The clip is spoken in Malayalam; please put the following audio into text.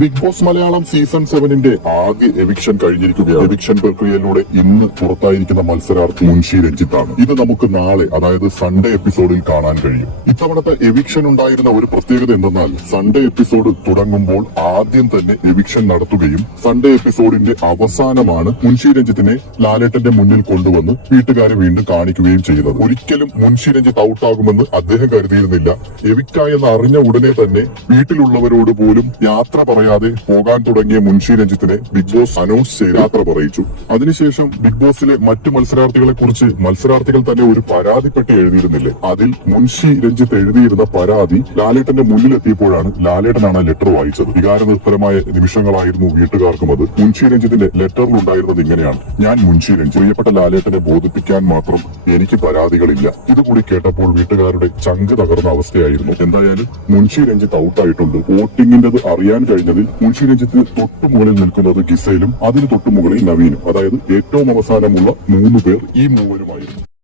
ബിഗ് ബോസ് മലയാളം സീസൺ സെവനിന്റെ ആദ്യ എവിക്ഷൻ കഴിഞ്ഞിരിക്കുകയാണ്. എവിക്ഷൻ പ്രക്രിയയിലൂടെ ഇന്ന് പുറത്തായിരിക്കുന്ന മത്സരാർത്ഥി മുൻഷി രഞ്ജിത്താണ്. ഇത് നമുക്ക് നാളെ അതായത് സൺഡേ എപ്പിസോഡിൽ കാണാൻ കഴിയും. ഇത്തവണത്തെ എവിക്ഷൻ ഉണ്ടായിരുന്ന ഒരു പ്രത്യേകത എന്തെന്നാൽ സൺഡേ എപ്പിസോഡ് തുടങ്ങുമ്പോൾ ആദ്യം തന്നെ എവിക്ഷൻ നടത്തുകയും സൺഡേ എപ്പിസോഡിന്റെ അവസാനമാണ് മുൻഷി രഞ്ജിത്തിനെ ലാലേട്ടന്റെ മുന്നിൽ കൊണ്ടുവന്ന് വീട്ടുകാരെ വീണ്ടും കാണിക്കുകയും ചെയ്യുന്നത് ഒരിക്കലും മുൻഷി രഞ്ജിത്ത് ഔട്ടാകുമെന്ന് അദ്ദേഹം കരുതിയിരുന്നില്ല. എവിക്റ്റായെന്ന് അറിഞ്ഞ ഉടനെ തന്നെ വീട്ടിലുള്ളവരോട് പോലും യാത്ര പറയാതെ പോകാൻ തുടങ്ങിയ മുൻഷി രഞ്ജിത്തിനെ ബിഗ് ബോസ് അനൗൺസ് ചെയ്ത് യാത്ര പറയിച്ചു. അതിനുശേഷം ബിഗ് ബോസിലെ മറ്റു മത്സരാർത്ഥികളെ കുറിച്ച് മത്സരാർത്ഥികൾ തന്നെ ഒരു പരാതിപ്പെട്ടി എഴുതിയിരുന്നില്ലേ? അതിൽ മുൻഷി രഞ്ജിത്ത് എഴുതിയിരുന്ന പരാതി ലാലേട്ടന്റെ മുന്നിലെത്തിയപ്പോഴാണ് ലാലേട്ടനാണ് ലെറ്റർ വായിച്ചത്. വികാരനിർഭരമായ നിമിഷങ്ങളായിരുന്നു വീട്ടുകാർക്കും അത്. മുൻഷി രഞ്ജിത്തിന്റെ ലെറ്ററിൽ ഉണ്ടായിരുന്നത് ഇങ്ങനെയാണ്. ഞാൻ മുൻഷി രഞ്ജിത്ത് പ്രിയപ്പെട്ട ലാലേട്ടനെ ബോധിപ്പിക്കാൻ മാത്രം എനിക്ക് പരാതികളില്ല. ഇതുകൂടി കേട്ടപ്പോൾ വീട്ടുകാരുടെ ചങ്ക് തകർന്ന അവസ്ഥയായിരുന്നു. എന്തായാലും മുൻഷി രഞ്ജിത്ത് ഔട്ടായിട്ടുണ്ട് വോട്ടിങ്ങിന്റെ അറിയാൻ കഴിഞ്ഞതിൽ മുൻഷി രഞ്ജിത്ത് തൊട്ടു മുകളിൽ നിൽക്കുന്നത് ഗിസയിലും അതിന് തൊട്ടു മുകളിൽ നവീനും. അതായത് ഏറ്റവും അവസാനമുള്ള മൂന്ന് പേർ ഈ മൂവരുമായിരുന്നു.